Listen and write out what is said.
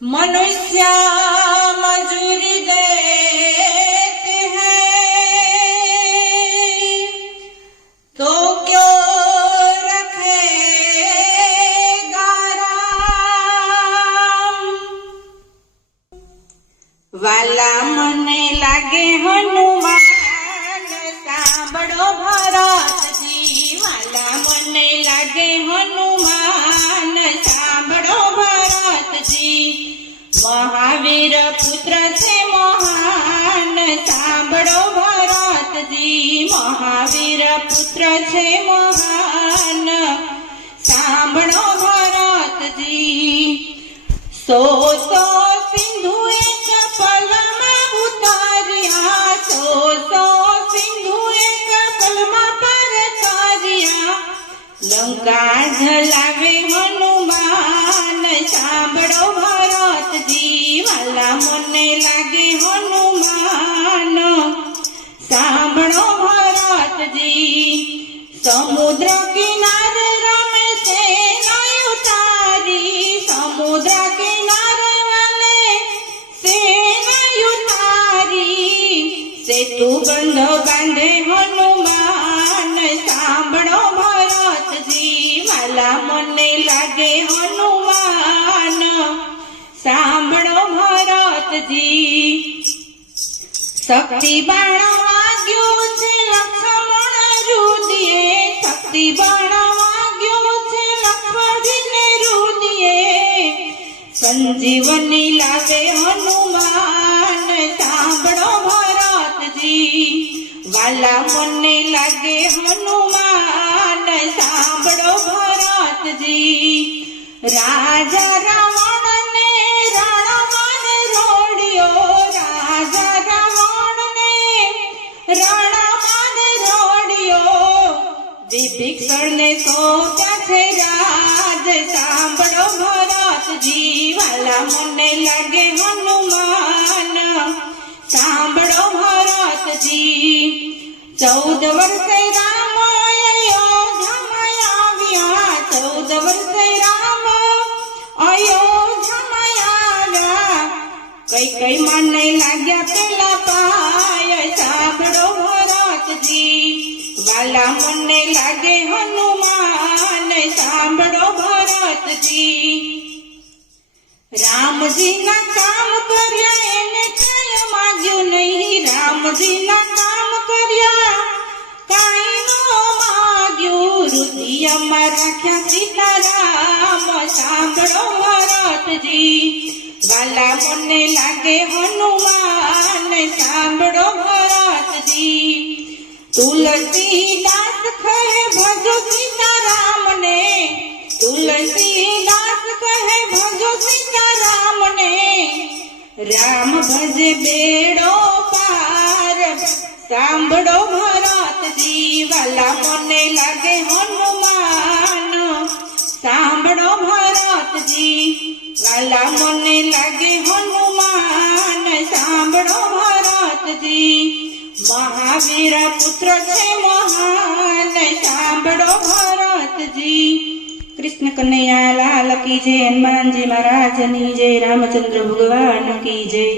मनुष्य मजूरी देते हैं तो क्यों रखेगा राम। वाला मने लागे हनुमान सांभळो भरतजी। वाला मने लागे हनुमान सांभळो भरतजी। महावीर पुत्र छे महान सांभळो भरतजी। महावीर पुत्र छे महान सांभळो भरतजी। सो सिंधु एक पलमा उतार्या। सो सिंधु एक पलमा पर तार्या। लंका जलावे हनुमान सांभळो भरतजी। वाला मने लागे हनुमान सांभळो भरतजी। समुद्र किनारे रमे सेना उतारी। समुद्र किनारे वाले सेना उतारी। सेतु बंध बांधे हनुमान सांभळो भरतजी। वाला मने लागे हनुमान सांभळो भरतजी। शक्ति बाण वाग्यो छे लक्ष्मण रुदिये। शक्ति बाण वाग्यो छे लक्ष्मण रुदिये। संजीवनी लागे हनुमान सांभळो भरतजी। वाला मने लागे हनुमान सांभळो भरतजी। राजा रावण ने रणमान रोड्यो। राजा रावण ने रणमान रोड्यो। विभीषण ने सोचा छे राज सांभळो भरतजी। वाला मने लागे हनुमान सांभळो भरतजी। 14 वर्षे राम अयोध्यामां આવ્યા। 14 वर्षे राम अयोध्यामां આવ્યા। કઈ માને લાગ્યા પેલા પાય सांभळो भरतजी। वाला मने लागे हनुमान सांभळो भरतजी। रामजी ना काम कर्या एने काई माग्यो नहीं। रामजी ना काम कर्या काई नो माग्यो। हृदयमां राख्या सीताराम सांभळो भरतजी। वाला मने लागे हनुमान सांभळो भरतजी। तुलसीदास कहे भजो सीताराम ने। तुलसीदास कहे भजो सीताराम ने। राम भजे बेड़ो पार सांभळो भरतजी। वाला मने लागे हनुमान सांभळो भरतजी। वाला मने लागे हनुमान सांभळो भरतजी। महावीर पुत्र छे महान सांभळो भरतजी। कृष्ण कन्हैया लाल की जय। हनुमान जी महाराज की जय। रामचंद्र भगवान की जय।